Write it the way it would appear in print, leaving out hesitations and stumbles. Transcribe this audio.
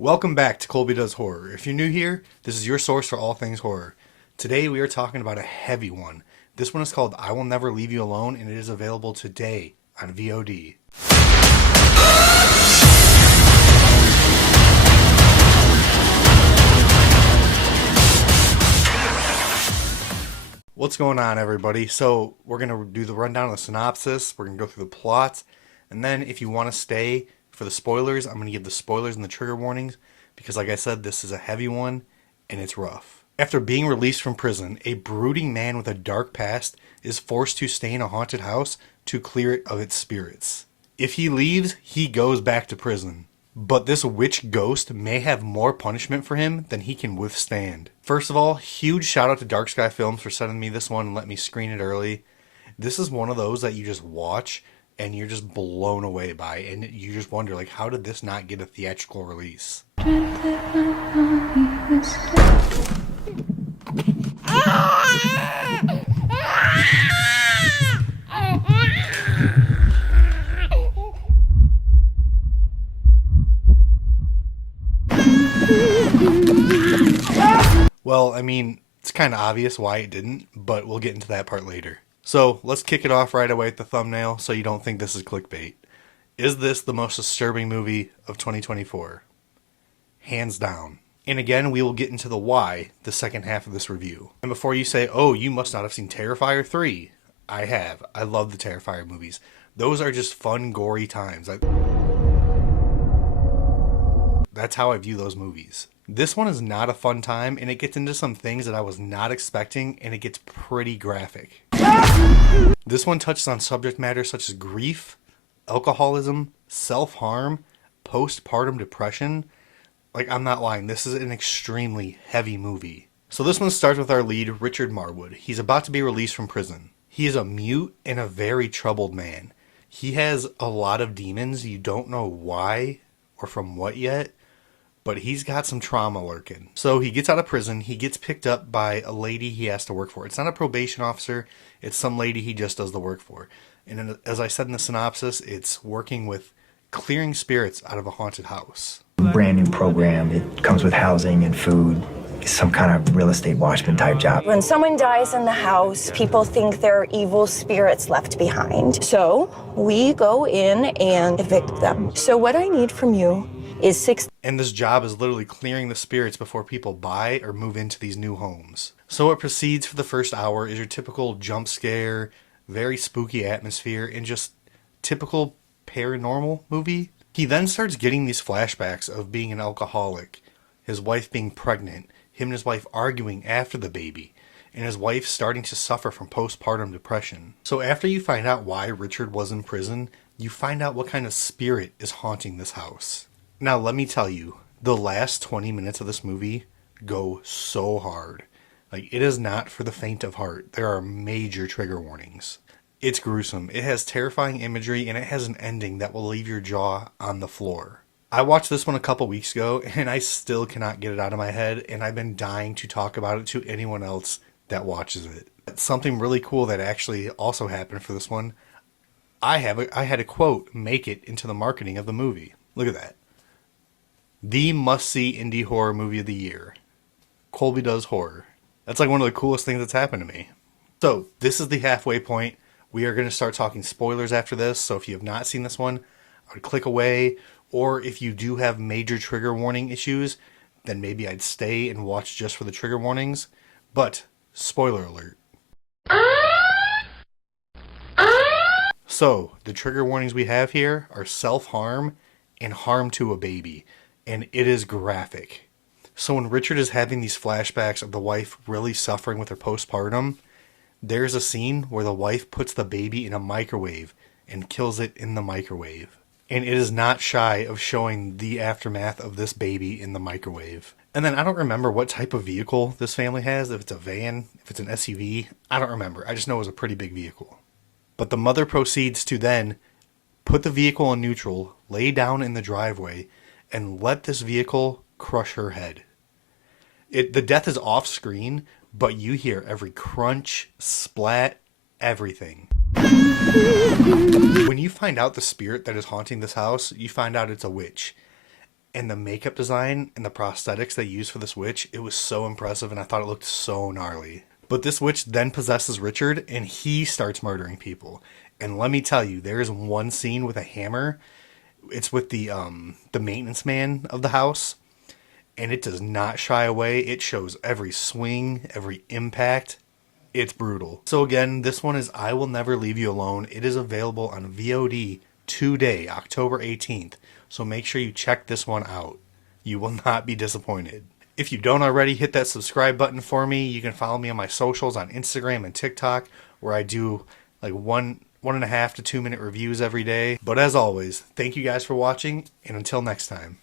Welcome back to Colby Does Horror. If you're new here, this is your source for all things horror. Today we are talking about a heavy one. This one is called I Will Never Leave You Alone, and it is available today on VOD. What's going on, everybody? So we're going to do the rundown of the synopsis, we're going to go through the plot, and then if you want to stay for the spoilers, I'm going to give the spoilers and the trigger warnings, because like I said, this is a heavy one, and it's rough. After being released from prison, a brooding man with a dark past is forced to stay in a haunted house to clear it of its spirits. If he leaves, he goes back to prison. But this witch ghost may have more punishment for him than he can withstand. First of all, huge shout out to Dark Sky Films for sending me this one and let me screen it early. This is one of those that you just watch and you're just blown away by, and you just wonder, like, how did this not get a theatrical release? Well, I mean, it's kind of obvious why it didn't, but we'll get into that part later. So, let's kick it off right away at the thumbnail so you don't think this is clickbait. Is this the most disturbing movie of 2024? Hands down. And again, we will get into the why the second half of this review. And before you say, oh, you must not have seen Terrifier 3. I have. I love the Terrifier movies. Those are just fun, gory times. That's how I view those movies. This one is not a fun time, and it gets into some things that I was not expecting, and it gets pretty graphic. This one touches on subject matter such as grief, alcoholism, self-harm, postpartum depression. Like, I'm not lying, this is an extremely heavy movie. So this one starts with our lead, Richard Marwood. He's about to be released from prison. He is a mute and a very troubled man. He has a lot of demons. You don't know why or from what yet, but he's got some trauma lurking. So he gets out of prison, he gets picked up by a lady he has to work for. It's not a probation officer, it's some lady he just does the work for. And as I said in the synopsis, it's working with clearing spirits out of a haunted house. Brand new program. It comes with housing and food. Some kind of real estate watchman type job. When someone dies in the house, people think there are evil spirits left behind. So we go in and evict them. So what I need from you is And this job is literally clearing the spirits before people buy or move into these new homes. So what proceeds for the first hour is your typical jump scare, very spooky atmosphere, and just typical paranormal movie. He then starts getting these flashbacks of being an alcoholic, his wife being pregnant, him and his wife arguing after the baby, and his wife starting to suffer from postpartum depression. So after you find out why Richard was in prison, you find out what kind of spirit is haunting this house. Now, let me tell you, the last 20 minutes of this movie go so hard. Like, it is not for the faint of heart. There are major trigger warnings. It's gruesome. It has terrifying imagery, and it has an ending that will leave your jaw on the floor. I watched this one a couple weeks ago, and I still cannot get it out of my head, and I've been dying to talk about it to anyone else that watches it. Something really cool that actually also happened for this one. I had a quote make it into the marketing of the movie. Look at that. The must-see indie horror movie of the year. Colby Does Horror. That's like one of the coolest things that's happened to me. So, this is the halfway point. We are going to start talking spoilers after this, so if you have not seen this one, I would click away, or if you do have major trigger warning issues, then maybe I'd stay and watch just for the trigger warnings. But, spoiler alert. So, the trigger warnings we have here are self-harm and harm to a baby. And it is graphic. So when Richard is having these flashbacks of the wife really suffering with her postpartum, there's a scene where the wife puts the baby in a microwave and kills it in the microwave. And it is not shy of showing the aftermath of this baby in the microwave. And then I don't remember what type of vehicle this family has, if it's a van, if it's an SUV, I don't remember. I just know it was a pretty big vehicle. But the mother proceeds to then put the vehicle in neutral, lay down in the driveway, and let this vehicle crush her head. The death is off screen, but you hear every crunch, splat, everything. When you find out the spirit that is haunting this house, you find out it's a witch. And the makeup design and the prosthetics they used for this witch, it was so impressive, and I thought it looked so gnarly. But this witch then possesses Richard, and he starts murdering people. And let me tell you, there is one scene with a hammer. It's with the maintenance man of the house, and it does not shy away. It shows every swing, every impact. It's brutal. So again, this one is I Will Never Leave You Alone. It is available on VOD today, October 18th. So make sure you check this one out. You will not be disappointed. If you don't already, hit that subscribe button for me. You can follow me on my socials on Instagram and TikTok, where I do like 1.5 to 2 minute reviews every day. But as always, thank you guys for watching, and until next time.